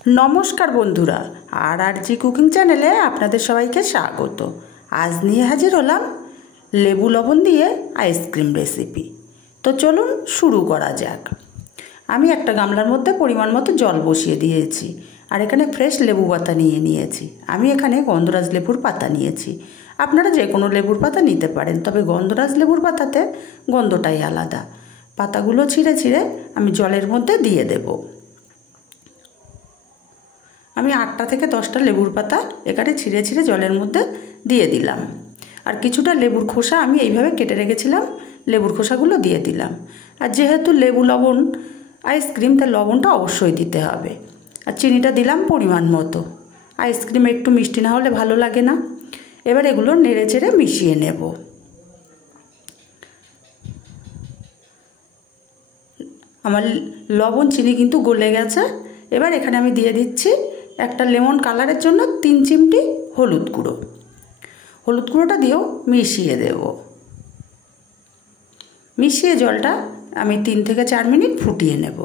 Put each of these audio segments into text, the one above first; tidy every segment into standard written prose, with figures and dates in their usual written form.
नमस्कार बंधुरा RG cooking चैनेले आपनादेर सबाइके स्वागत। आज निये हाजिर हलाम लेबू लबण दिए आइसक्रीम रेसिपि। तो चलुन शुरू करा जाक। आमी एकटा गामलार मध्य परिमाण मतो जल बसिए दिएछि और एखाने फ्रेश लेबू पाता निये निएछि। आमी एखाने गंधराज लेबुर पाता निएछि। आपनारा जे कोनो लेबुर पाता निते पारेन, तबे गंधराज लेबुर पाताते गंधटाई आलादा। पातागुलो छिঁড়ে छिঁড়ে आमी जलेर मध्य दिए देब। আমি 8টা থেকে 10টা লেবুর পাতা এখানে ছিঁড়ে ছিঁড়ে জলের মধ্যে দিয়ে দিলাম। আর কিছুটা লেবুর খোসা আমি এইভাবে কেটে রেখেছিলাম, লেবুর খোসাগুলো দিয়ে দিলাম। আর যেহেতু লেবু লবণ আইসক্রিম, তাই লবণটা অবশ্যই দিতে হবে। আর চিনিটা দিলাম পরিমাণ মতো। আইসক্রিম একটু মিষ্টি না হলে ভালো লাগে না। এবার এগুলো নেড়ে চেড়ে মিশিয়ে নেব। আমার লবণ চিনি কিন্তু গলে গেছে। এবার এখানে আমি দিয়ে দিচ্ছি একটা লেমন কালারের জন্য 3 চিমটি হলুদ গুঁড়ো। হলুদ গুঁড়োটা দিয়েও মিশিয়ে দেব। মিশিয়ে জলটা আমি 3 থেকে 4 মিনিট ফুটিয়ে নেব।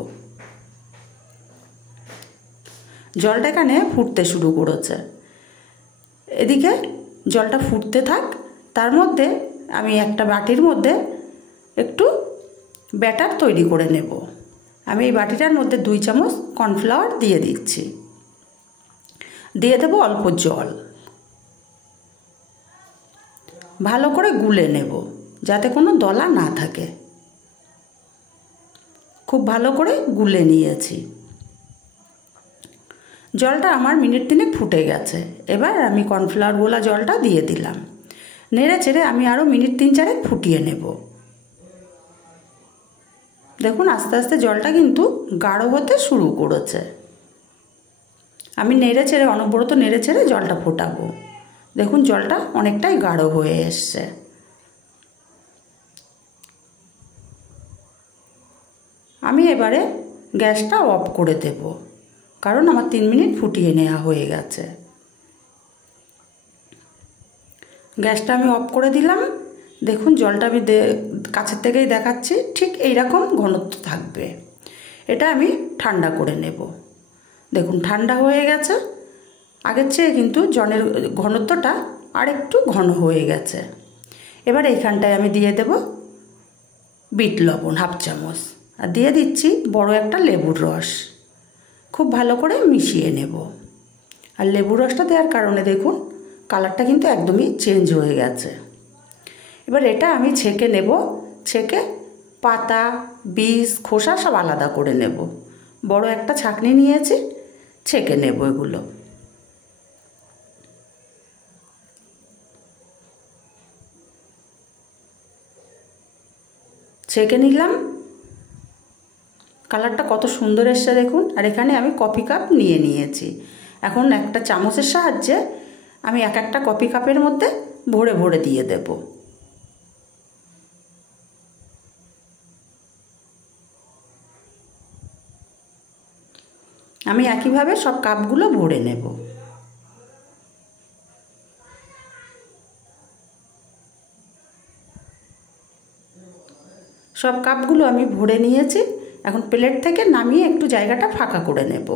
জলটা এখানে ফুটতে শুরু করেছে। এদিকে জলটা ফুটতে থাক, তার মধ্যে আমি একটা বাটির মধ্যে একটু ব্যাটার তৈরি করে নেব। আমি এই বাটিটার মধ্যে 2 চামচ কর্নফ্লাওয়ার দিয়ে দিচ্ছি। দিয়ে দেব অল্প জল। ভালো করে গুলে নেব যাতে কোনো দলা না থাকে। খুব ভালো করে গুলে নিয়েছি। জলটা আমার মিনিট 3 ফুটে গেছে। এবার আমি কর্নফ্লাওয়ার গোলা জলটা দিয়ে দিলাম। নেড়ে চেড়ে আমি আরও মিনিট 3-4 ফুটিয়ে নেব। দেখুন আস্তে আস্তে জলটা কিন্তু গাঢ় হতে শুরু করেছে। আমি নেড়ে চেড়ে অনবরত নেড়ে চেড়ে জলটা ফোটাবো। দেখুন জলটা অনেকটাই গাঢ় হয়ে এসছে। আমি এবারে গ্যাসটা অফ করে দেব, কারণ আমার 3 মিনিট ফুটিয়ে নেওয়া হয়ে গেছে। গ্যাসটা আমি অফ করে দিলাম। দেখুন জলটা আমি কাছের থেকেই দেখাচ্ছি, ঠিক এইরকম ঘনত্ব থাকবে। এটা আমি ঠান্ডা করে নেব। দেখুন ঠান্ডা হয়ে গেছে। আগের চেয়ে কিন্তু জলের ঘনত্বটা আর একটু ঘন হয়ে গেছে। এবার এইখানটায় আমি দিয়ে দেব বিট লবণ 1/2 চামচ, আর দিয়ে দিচ্ছি বড় একটা লেবুর রস। খুব ভালো করে মিশিয়ে নেব। আর লেবুর রসটা দেওয়ার কারণে দেখুন কালারটা কিন্তু একদমই চেঞ্জ হয়ে গেছে। এবার এটা আমি ছেঁকে নেব। ছেঁকে পাতা বীজ খোসা সব আলাদা করে নেব। বড় একটা ছাঁকনি নিয়েছি, ছেঁকে নেব এগুলো। ছেঁকে নিলাম। কালারটা কত সুন্দর এসছে দেখুন। আর এখানে আমি কফি কাপ নিয়ে নিয়েছি। এখন একটা চামচের সাহায্যে আমি একটা কফি কাপের মধ্যে ভরে ভরে দিয়ে দেব। আমি একইভাবে সব কাপগুলো ভরে নেব। সব কাপগুলো আমি ভরে নিয়েছি। এখন প্লেট থেকে নামিয়ে একটু জায়গাটা ফাঁকা করে নেব।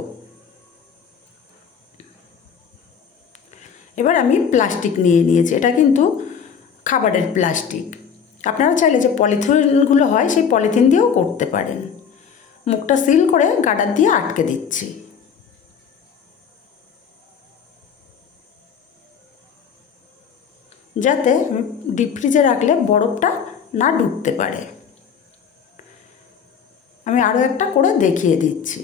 এবার আমি প্লাস্টিক নিয়ে নিয়েছি। এটা কিন্তু খাবারের প্লাস্টিক। আপনারা চাইলে যে পলিথিনগুলো হয় সেই পলিথিন দিয়েও করতে পারেন। মুখটা সিল করে গার্ডার দিয়ে আটকে দিচ্ছি। যাতে ডিপ ফ্রিজে রাখলে বরফটা না ঢুকতে পারে। আমি আরও একটা করে দেখিয়ে দিচ্ছি।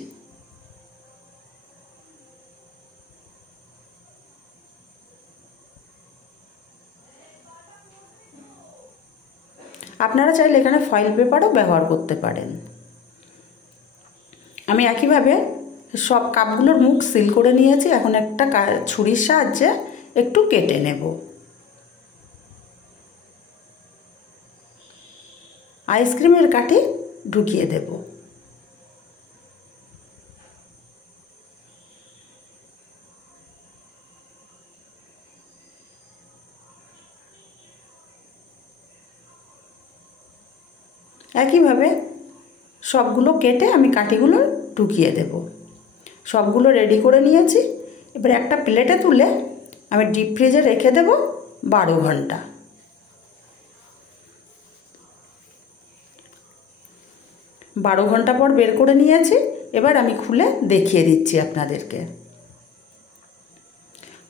আপনারা চাইলে এখানে ফয়েল পেপারও ব্যবহার করতে পারেন। আমি একইভাবে সব কাপগুলোর মুখ সিল করে নিয়েছি। এখন একটা ছুরির সাহায্যে একটু কেটে নেব। আইসক্রিমের কাঠি ঢুকিয়ে দেব। একইভাবে সবগুলো কেটে আমি কাঠিগুলো ঢুকিয়ে দেব। সবগুলো রেডি করে নিয়েছি। এবার একটা প্লেটে তুলে আমি ডিপ ফ্রিজে রেখে দেব 12 ঘন্টা। 12 ঘন্টা পর বের করে নিয়েছি। এবার আমি খুলে দেখিয়ে দিচ্ছি আপনাদেরকে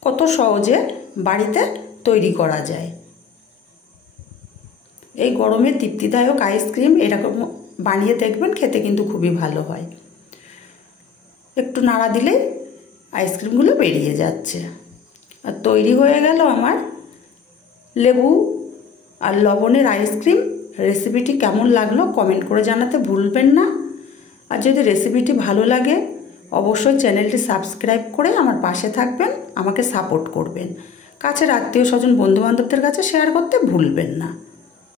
কত সহজে বাড়িতে তৈরি করা যায়। এই গরমে তৃপ্তিদায়ক আইসক্রিম এরকম বানিয়ে দেখবেন, খেতে কিন্তু খুবই ভালো হয়। একটু নাড়া দিলে আইসক্রিমগুলো বেরিয়ে যাচ্ছে। আর তৈরি হয়ে গেল আমার লেবু আর লবণের আইসক্রিম। রেসিপিটি কেমন লাগলো কমেন্ট করে জানাতে ভুলবেন না। আর যদি রেসিপিটি ভালো লাগে অবশ্যই চ্যানেলটি সাবস্ক্রাইব করে আমার পাশে থাকবেন, আমাকে সাপোর্ট করবেন। কাছের আত্মীয় স্বজন বন্ধুবান্ধবদের কাছে শেয়ার করতে ভুলবেন না।